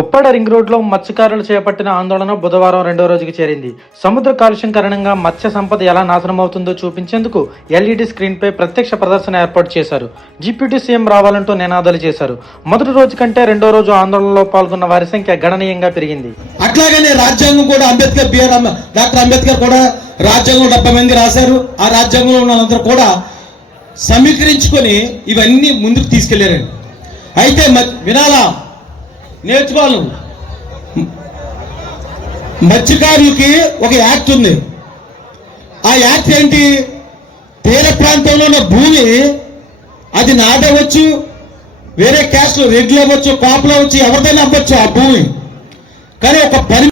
Uppada ring రోడ్లో మత్స్యకారులు చేపట్టిన ఆందోళన బుధవారం రెండో రోజుకి చేరింది. సముద్ర కాలుష్యం కారణంగా మత్స్య సంపద ఎలా నాశనమవుతుందో చూపించేందుకు ఎల్ఈడి స్క్రీన్పై ప్రత్యక్ష ప్రదర్శన ఏర్పాటు చేశారు. డిప్యూటీ సీఎం రావాలంటూ నినాదాలు చేశారు. మొదటి రోజు కంటే రెండో రోజు ఆందోళనలో పాల్గొన్న వారి సంఖ్య గణనీయంగా పెరిగింది. అట్లాగనే రాజ్యాంగం కూడా డాక్టర్ అంబేద్కర్ కూడా రాజ్యాంగం 70 మంది రాశారు. ఆ రాజ్యాంగంలో ఉన్న వాళ్ళందరూ కూడా సమీకరించుకొని ఇవన్నీ ముందుకు తీసుకెళ్లారండి. అయితే వినాలా, నేర్చుకోవాలి. మత్స్యకారులకి ఒక యాక్ట్ ఉంది. ఆ యాక్ట్ ఏంటి? తీర ప్రాంతంలో ఉన్న భూమి అది నాదవచ్చు, వేరే క్యాస్ట్లో రెడ్లు అవ్వచ్చు, కాపులు అవ్వచ్చు, ఎవరిదైనా అవ్వచ్చు ఆ భూమి. కానీ ఒక పని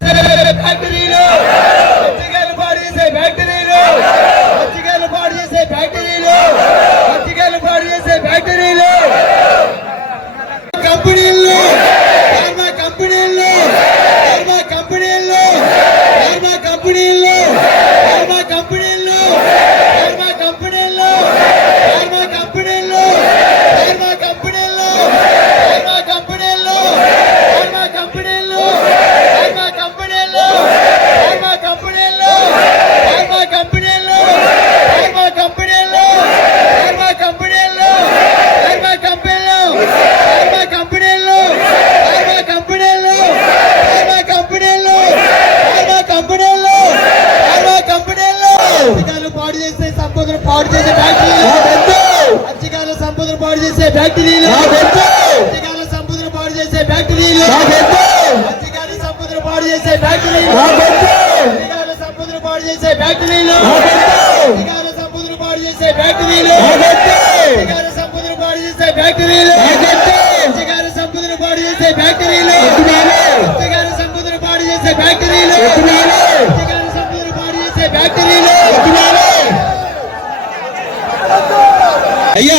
అయ్యా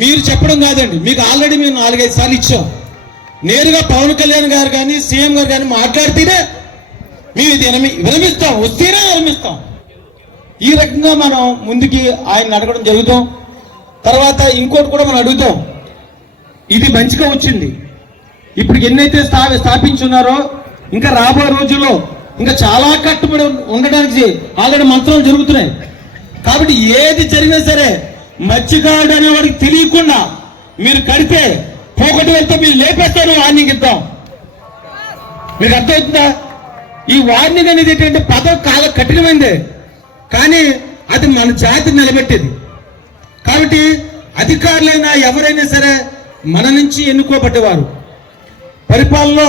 మీరు చెప్పడం కాదండి, మీకు ఆల్రెడీ మేము 4-5 సార్లు ఇచ్చాం. నేరుగా పవన్ కళ్యాణ్ గారు కానీ సీఎం గారు కానీ మాట్లాడితేనే మేము ఇది విరమిస్తాం, వస్తేనే విరమిస్తాం. ఈ రకంగా మనం ముందుకి ఆయన అడగడం జరుగుతాం. తర్వాత ఇంకోటి కూడా మనం అడుగుతాం. ఇది మంచిగా వచ్చింది. ఇప్పుడు ఎన్నైతే స్థాపించున్నారో ఇంకా రాబోయే రోజుల్లో ఇంకా చాలా కట్టుబడి ఉండడానికి ఆల్రెడీ మంత్రాలు జరుగుతున్నాయి. కాబట్టి ఏది జరిగినా సరే మత్స్యకారుడు అనేవాడికి తెలియకుండా మీరు కడితే పోకటి వెళ్తే మీరు లేపేస్తాను, వార్నింగ్ ఇద్దాం. మీకు అర్థమవుతుందా? ఈ వార్నింగ్ అనేది ఏంటంటే పదం చాలా కఠినమైందే, కానీ అది మన జాతిని నిలబెట్టేది. కాబట్టి అధికారులైనా ఎవరైనా సరే మన నుంచి ఎన్నుకోబడ్డవారు, పరిపాలనలో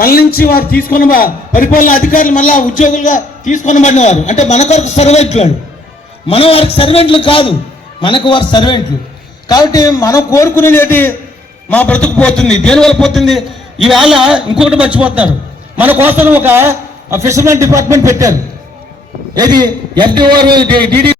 మన నుంచి వారు తీసుకున్న పరిపాలన అధికారులు మళ్ళా ఉద్యోగులుగా తీసుకొనబడినవారు. అంటే మన కొరకు సర్వెంట్లు, మనం వారికి సర్వెంట్లు కాదు, మనకు వారు సర్వెంట్లు. కాబట్టి మనం కోరుకునేది ఏంటి? మా బ్రతుకు పోతుంది. దేనివల్ల పోతుంది? ఈవేళ ఇంకొకటి మర్చిపోతున్నారు. మన కోసం ఒక ఫిషర్మెన్ డిపార్ట్మెంట్ పెట్టారు. ఏది FDO, DD